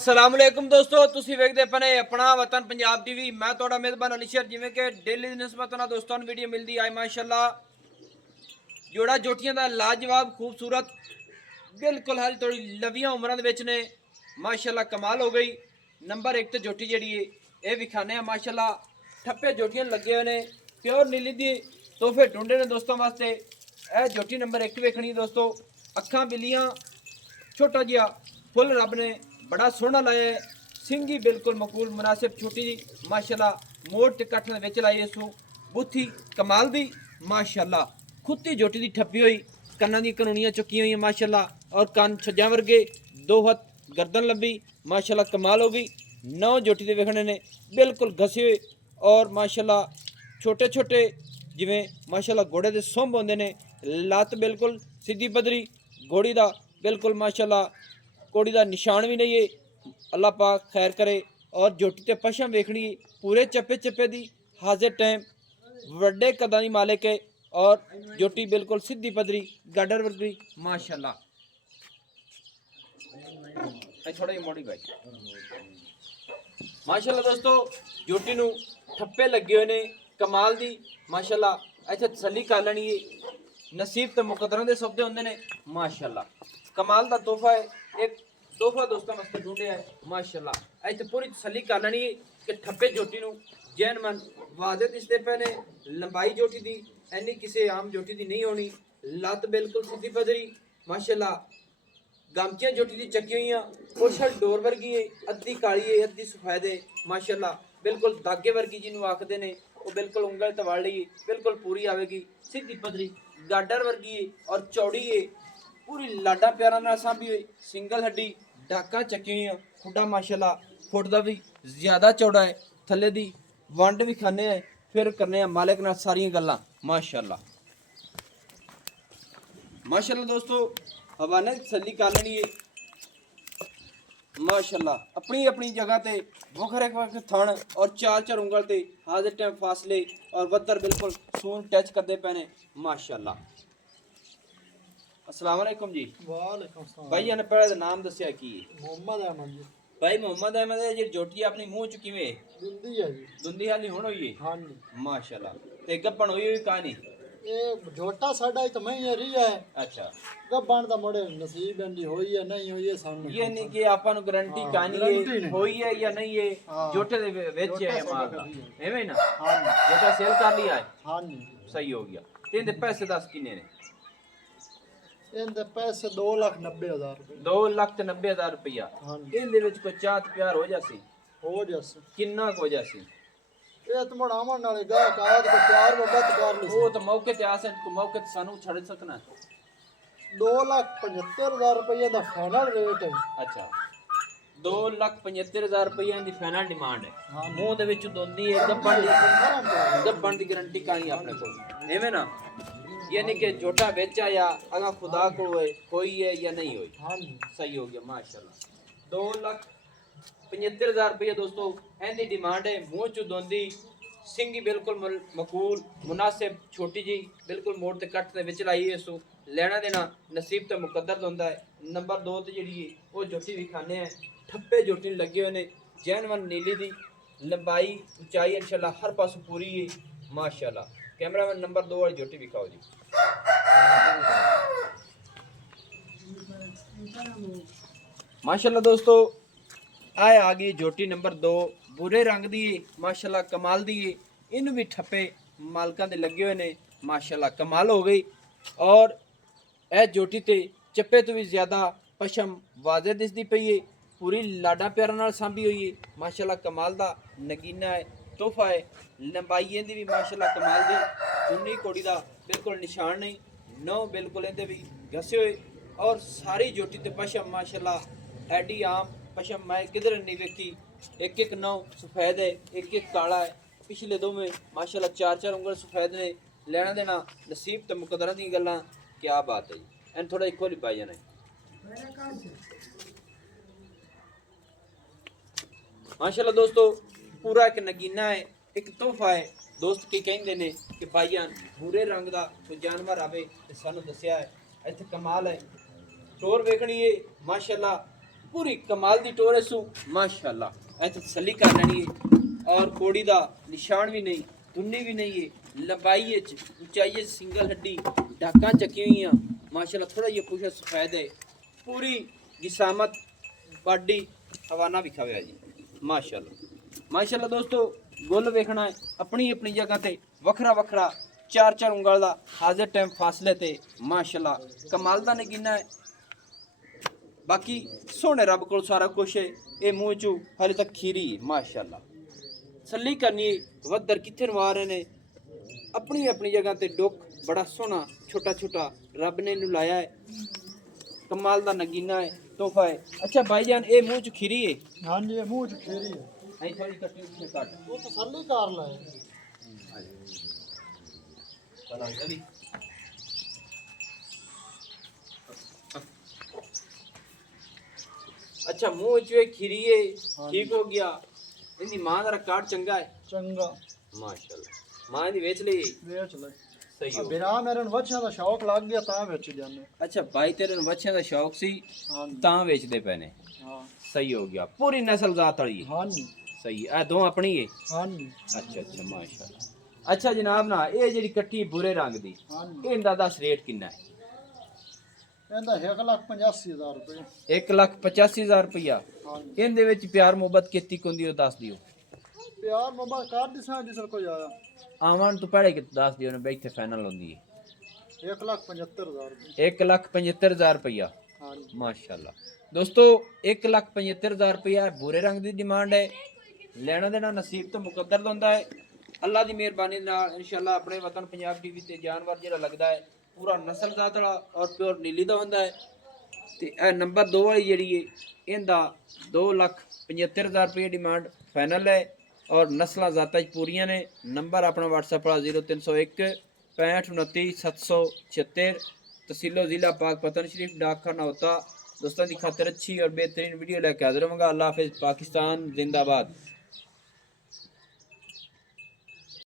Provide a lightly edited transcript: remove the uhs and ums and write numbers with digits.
अस्सलाम वालेकुम दोस्तों, तुसी वेखदे पने अपना वतन पंजाब टीवी। मैं थोड़ा मेज़बान अली शेर। जिवें कि डेली दी निस्बत नाल दोस्तों नूं वीडियो मिलदी है माशाअल्लाह जोड़ा जोटियां दा लाजवाब खूबसूरत बिल्कुल हाली थोड़ी लवियां उमरां दे विच ने माशाअल्लाह कमाल हो गई। नंबर 1 ते जोटी जिहड़ी है ये विखाने आ माशाअल्लाह ठप्पे जोटियां लगे हुए ने प्योर नीली दी तोहफे ढूंढे ने दोस्तों वास्ते। यह जोटी नंबर 1 वेखनी दोस्तों, अखां बिल्लियां छोटा जिहा फुल रब ने बड़ा सोहना लाया है। सिंगी बिल्कुल मकूल मुनासिब छोटी जी माशाअल्लाह मोड़ ते कट्ठ दे विच लाई सो बुत्थी कमाल दी माशाअल्लाह खुत्ती जोटी दी ठप्पी हुई कन्नां दी कनूनियां चुकी हुई माशाअल्लाह और कन छज्जा वर्गे दो हथ गर्दन लंबी माशाअल्लाह कमाल हो गई। 9 जोटी दे वेखने ने बिल्कुल घसे हुए और माशाअल्लाह छोटे छोटे जिवें माशाअल्लाह घोड़े दे सुंभ होंदे ने। लत्त बिल्कुल सीधी पद्धरी घोड़ी दा बिल्कुल माशाअल्लाह कोड़ी दा निशान भी नहीं है। अल्लाह पाक खैर करे। और जोटी ते पशम वेखनी पूरे चप्पे चप्पे दी हाजिर टाइम वड्डे कदां दी मालिक है और जोटी बिल्कुल सीधी पद्धरी गाडर वर्गी माशाअल्लाह। थोड़ा ही मोड़ी भाई माशाअल्लाह दोस्तों जोटी नूं ठप्पे लगे हुए ने कमाल दी माशाअल्लाह। इत्थे तसल्ली कर लैनी है नसीब ते मुकद्दरां दे सौदे हुंदे ने माशाअल्लाह। कमाल दा तोहफा है, एक तोहफा दोस्तों वास्ते ढूंढिया है माशाअल्लाह। इत्थे पूरी तसल्ली कर लैनी है कि ठप्पे जोटी नूं जैन मन वादे दिसदे पे ने। लंबाई जोटी दी इन्नी किसी आम जोटी दी नहीं होनी। लत्त बिल्कुल सीधी पद्धरी माशाअल्लाह। गामचियां जोटी दी चक्की हुई कोशल डोर वर्गी है, अद्धी काली है अद्धी सफेद है माशाअल्लाह। बिल्कुल धागे वर्गी जिन्होंने आखते ने वो बिल्कुल उंगल तवाड़ ली बिल्कुल पूरी आवेगी सीधी पद्धरी गाडर वर्गी है और चौड़ी है पूरी लाडा प्यारा नाल सांभी हुई सिंगल हड्डी डाका चक्की हुई खुडा माशाअल्लाह फुट दा भी ज्यादा चौड़ा है। थल्ले दी वंड भी खाने हैं फिर करने मालिक नाल सारियां गल्लां माशाअल्लाह। माशाअल्लाह दोस्तों हवाने तसल्ली कर लेनी है माशाअल्लाह। अपनी अपनी जगह ते वखरे वखरे थण और चार चार उंगल ते हाजिर टाइम फासले और वत्तर बिल्कुल सून टच करते पे ने माशाअल्लाह। अस्सलाम वालेकुम जी। वालेकुम सलाम भाई ने पहले नाम दसिया की मोहम्मद अहमद जी। भाई मोहम्मद अहमद है जी जोटी अपनी मुंह च किवें दुंदी है जी। दुंदी हाली हुण होई है हाँ जी माशाअल्लाह ते गप्पण हुई कहानी ये झोटा साडा तो मैं ही रही है अच्छा गब्बन दा मोड़े नसीब इंदी होई है नहीं होई है सामने ये नहीं कि आपन नु गारंटी हाँ, कहानी गारंटी है नहीं। होई है या नहीं है हाँ। जोटे दे विच जोटा है सौदा माल कर दा लिया। एवें ना हाँ जी जोटा सेल कर लिया है हाँ जी सही हो गया। तेरे पैसे दस किन्ने ने इनके पैसे 2,90,000 रुपए 2,90,000 रुपया हाँ जी इहदे विच कोई चाहत प्यार हो जासी हो जैसे किन्ना को हो जासी ये तो मोड़ा आमन नाले गा काद को प्यार मोहब्बत कर ली वो तो मौके ते आसे को मौके ते सानू छड़ सकना 2,75,000 रुपये का फाइनल रेट है। अच्छा 2,75,000 रुपया दी फाइनल डिमांड है। हाँ। मुंह दे विच दोंदी है गब्बन दी गारंटी कहानी अपने को एवें ना यानी कि जोटा बेचा या अगर खुदा को होई है या नहीं होई हाँ जी सही हो गया माशाल्लाह। 2,75,000 रुपया दोस्तों इनकी डिमांड है। मुंह चो दोंदी सिंगी बिल्कुल मकूल मुनासिब छोटी जी बिल्कुल मोड़ ते कट दे विच लाई है। सो लेना देना नसीब ते मुकद्दर दोंदा है। नंबर 2 ते जिहड़ी है वो जोटी भी खाने हैं ठप्पे जोटी लगे हुए ने जैनवन नीली दी लंबाई ऊंचाई इंशाल्लाह हर पासों पूरी है माशाल्लाह। कैमरामैन नंबर 2 वाली जोटी दिखाओ जी माशाल्लाह। दोस्तों आए आ गई जोटी नंबर 2 बुरे रंग दी माशाल्लाह कमाल दी इन भी ठप्पे मालकां दे लगे हुए ने माशाल्लाह कमाल हो गई। और ए जोटी ते चप्पे तो भी ज्यादा पशम वाजे दिसदी पई है पूरी लाडा प्यारा नाल सांभी हुई है माशाल्लाह कमाल दा नगीना है तोहफा है। लंबाई इहदी भी माशाल्लाह कमाल दी चुन्नी कोड़ी दा बिल्कुल निशान नहीं नौ बिल्कुल इहदे भी घसे हुए और सारी जोटी ते पशम माशाल्लाह एडी आम पशम मैं किधर नहीं देखी। एक एक नौ सफेद है एक एक काला है पिछले दो में माशाल्लाह चार चार उंगल सफेद ने। लेना देना नसीब ते मुकद्दरां दी गल्लां क्या बात है जी। एन थोड़ा इको ही पाई जाना माशाल्लाह। दोस्तों पूरा एक नगीना है एक तोहफा है। दोस्त की कहते ने कि भाईजान भूरे रंग का कोई जानवर आवे तो सानू दसिया है इत्थे कमाल है। टोर वेखनी है माशाल्लाह पूरी कमाल दी टोर है सू माशाल्लाह। ऐ तसल्ली कर लेनी है और कोड़ी दा निशान भी नहीं, तुन्नी भी नहीं है। लंबाई ऊंचाई सिंगल हड्डी, डाका चकी हुई माशाल्लाह। थोड़ा ये पुश सफेद है, पूरी जिसामत बाडी हवाना भी खावे जी माशाल्लाह माशाल्लाह। दोस्तों गुल वेखना है अपनी अपनी जगह ते वखरा वखरा 4-4 उंगल दा हाजिर टाइम फासले ते माशाल्लाह कमाल दा नगीना है। बाकी सोने रब को सारा कुछ है। ये मूँह चू हाले तक खीरी है माशाल्लाह। तसल्ली करनी वधर किथे नवा रहे ने अपनी अपनी जगह ते डुक बड़ा सोहना छोटा छोटा रब ने इनू लाया है। कमाल दा नगीना है, तोहफा है। अच्छा भाईजान ये मूँह च खीरी है? हाँ जी, मूँह च खीरी है। नहीं थोड़ी कट्टी उसने काट वो तसल्ली कर ले। अच्छा मुंह च खीरी है, ठीक हो गया। इनकी मां दा रिकॉर्ड चंगा है चंगा माशाल्लाह। मां दी वेच ली वेच ले सही हो बिना मेरे वच्छियां दा शौक लग गया तां बेच जाने। अच्छा भाई तेरे वच्छियां दा शौक सी हाँ तां वेचदे पैने। हाँ सही हो गया, पूरी नस्ल जात वाली है। हाँ जी सही है, दो अपनी है। हाँ जी अच्छा अच्छा माशाल्लाह। अच्छा जनाब ना ये जेडी कट्टी बुरे रंग दी हाँ जी इनदा दस रेट कितना है? ਇਹਦਾ 1,85,000 रुपये। 1,85,000 रुपया। हाँ जी इनदे विच प्यार मोहब्बत कितनी कुंदी हो दस दियो। प्यार मोहब्बत कर दिसा जिसर कोई आया। आवन तो पहले कि दस दियो ने भाई इत्थे फाइनल होंदी है 1,75,000 रुपये। 1,75,000 रुपया हाँ जी माशाल्लाह। दोस्तों 1,75,000 रुपया बुरे रंग की डिमांड है। लेना देना नसीब तो मुकद्दर दा हुंदा है। अल्लाह की मेहरबानी नाल इंशाल्लाह अपने वतन पंजाब टीवी ते जानवर जेड़ा लगदा है पूरा नस्ल जात वाला और प्योर नीली दा हुंदा है। ते ए नंबर 2 वाली जेड़ी है इहदा 2,75,000 रुपये डिमांड फाइनल है और नस्लां जातां च पूरियां ने। नंबर अपना व्हाट्सएप वाला 0301 65 29 776 तहसीलो ज़िला पाक पतन शरीफ डाकखाना होता। दोस्तों की खातिर अच्छी और बेहतरीन वीडियो लेके हाजिर होंगे। अल्लाह हाफिज़, पाकिस्तान जिंदाबाद।